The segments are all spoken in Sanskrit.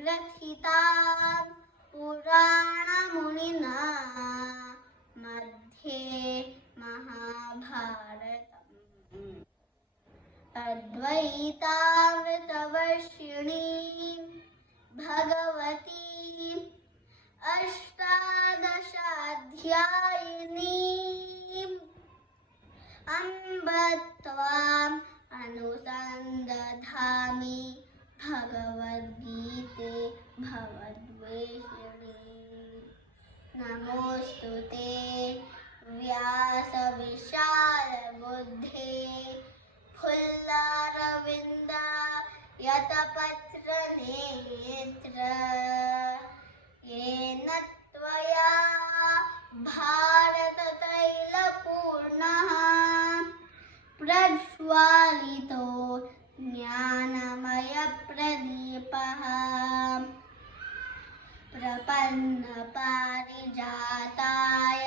ग्रथितां पुराणमुनिना मध्ये महाभारतम् अद्वैतामृतवर्षिणीं भगवतीम् अष्टादशाध्यायिनीम् अम्ब त्वाम् अनुसन्दधामि भगवद्गीते भवद्वेषिणी। नमोऽस्तुते व्यासविशालबुद्धे फुल्लारविन्दायतपत्रनेत्र येन त्वया भारततैलपूर्णः प्रज्वालितो ज्ञानमयप्रदीपः प्रपन्नपारिजाताय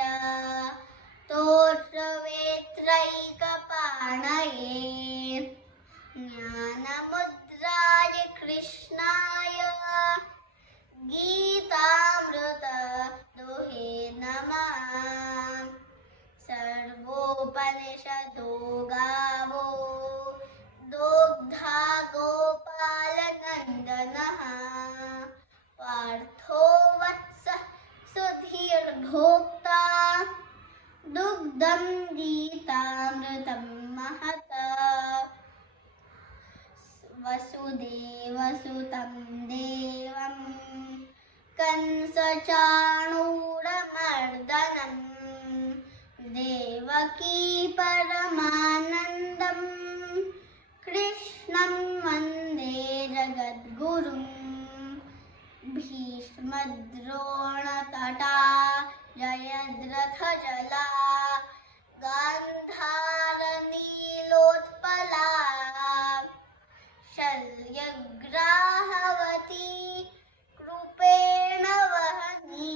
तोत्रवेत्रैकपाणये ज्ञानमुद्राय कृष्णाय गीतामृतदुहे नमः। सर्वोपनिषदो गावो दोग्धा गोपालनन्दनः पार्थो वत्सः सुधीर्भोक्ता दुग्धं गीतामृतं महत्। वसुदेवसुतं देवं कंसचाणूरमर्दनं देवकी परमानन्दं कृष्णं वन्दे जगद्गुरुं। भीष्मद्रोणतटा जयद्रथजला गान्धारनीलोत्पला शल्यग्राहवती कृपेण वहनी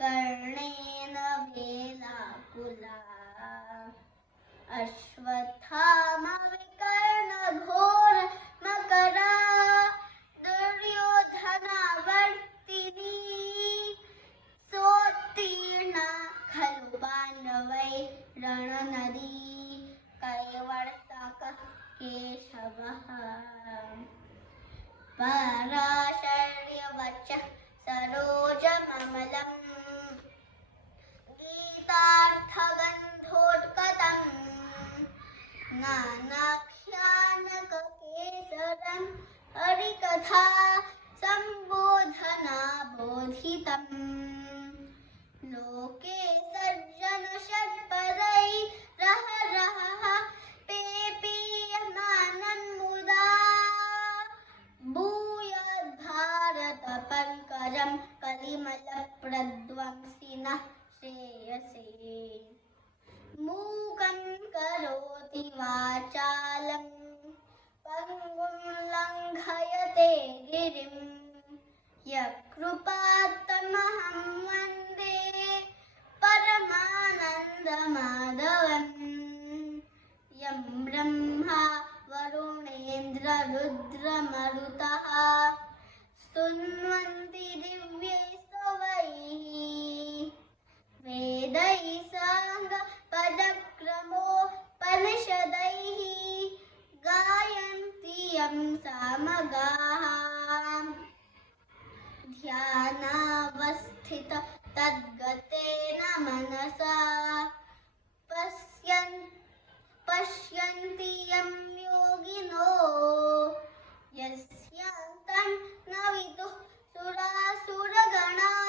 कर्णेन वेलाकुला अश्वत्थामविकर्णघोरमकरा दुर्योधनावर्तिनी सोत्तीर्णा खलु पाण्डवै रणनदी कैवर्तकः केशवः। पराशर्यवचः सरोजममलम् गीतार्थगन्धोत्कटम् नानाख्यानककेसरं हरिकथा सम्बोधना बोधितम्। लोके सज्जनषट्पदैरहरहः पेपीयमानं मुदा भूयद्भारतपङ्कजं कलिमलप्रध्वंसिनः श्रेयसे। मूकं करोति वाचालं पङ्गुं लङ्घयते गिरिं यत्कृपात्तमहं वन्दे परमानन्दमाधवम्। यं ब्रह्मा वरुणेन्द्ररुद्रमरुतः स्तुन्वन्ति दिव्यैस्तवैः वेदैः साङ्गपदक्रमोपनिषदैः गायन्ति यं सामगाः। ध्यानावस्थित तद्गतेन मनसा पश्यन्ति यं योगिनो यस्यान्तं न विदुः सुरासुरगणाः